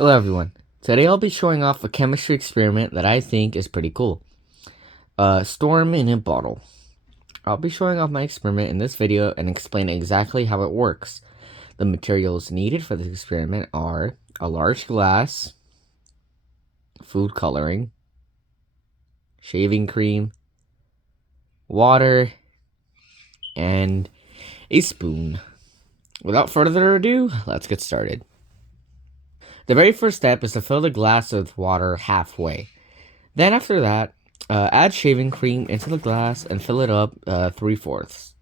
Hello everyone. Today I'll be showing off a chemistry experiment that I think is pretty cool. A storm in a bottle. I'll be showing off my experiment in this video and explaining exactly how it works. The materials needed for this experiment are a large glass, food coloring, shaving cream, water, and a spoon. Without further ado, let's get started. The very first step is to fill the glass with water halfway. Then after that, add shaving cream into the glass and fill it up 3/4.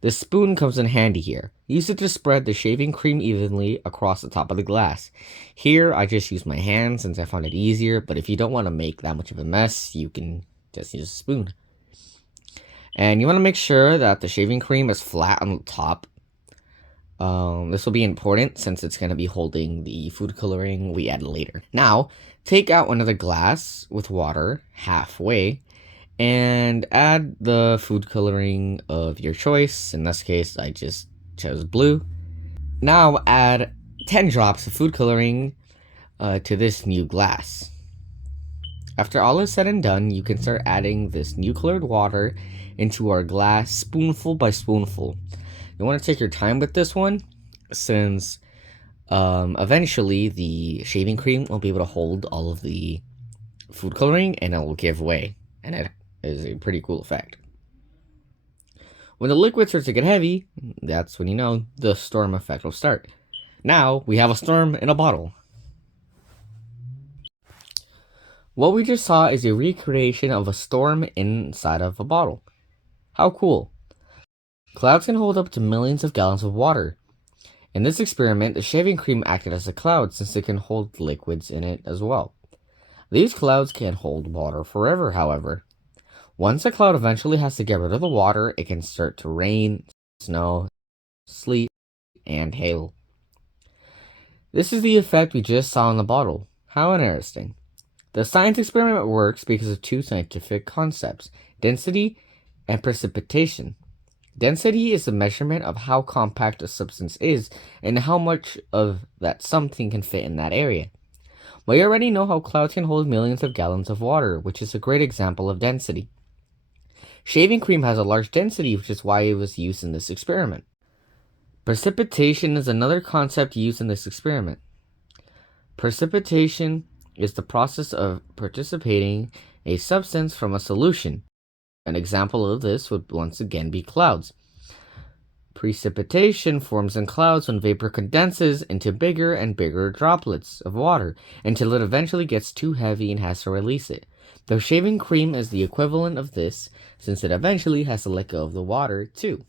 The spoon comes in handy here. Use it to spread the shaving cream evenly across the top of the glass. Here, I just use my hand since I found it easier, but if you don't want to make that much of a mess, you can just use a spoon. And you want to make sure that the shaving cream is flat on the top. This will be important since it's going to be holding the food coloring we add later. Now, take out another glass with water halfway and add the food coloring of your choice. In this case, I just chose blue. Now add 10 drops of food coloring to this new glass. After all is said and done, you can start adding this new colored water into our glass spoonful by spoonful. You want to take your time with this one since eventually the shaving cream won't be able to hold all of the food coloring and it will give way, and it is a pretty cool effect. When the liquid starts to get heavy, that's when you know the storm effect will start. Now we have a storm in a bottle. What we just saw is a recreation of a storm inside of a bottle. How cool! Clouds can hold up to millions of gallons of water. In this experiment, the shaving cream acted as a cloud since it can hold liquids in it as well. These clouds can't hold water forever, however. Once a cloud eventually has to get rid of the water, it can start to rain, snow, sleet, and hail. This is the effect we just saw in the bottle. How interesting. The science experiment works because of two scientific concepts: density and precipitation. Density is the measurement of how compact a substance is and how much of that something can fit in that area. We already know how clouds can hold millions of gallons of water, which is a great example of density. Shaving cream has a large density, which is why it was used in this experiment. Precipitation is another concept used in this experiment. Precipitation is the process of precipitating a substance from a solution. An example of this would once again be clouds. Precipitation forms in clouds when vapor condenses into bigger and bigger droplets of water until it eventually gets too heavy and has to release it. The shaving cream is the equivalent of this since it eventually has to let go of the water too.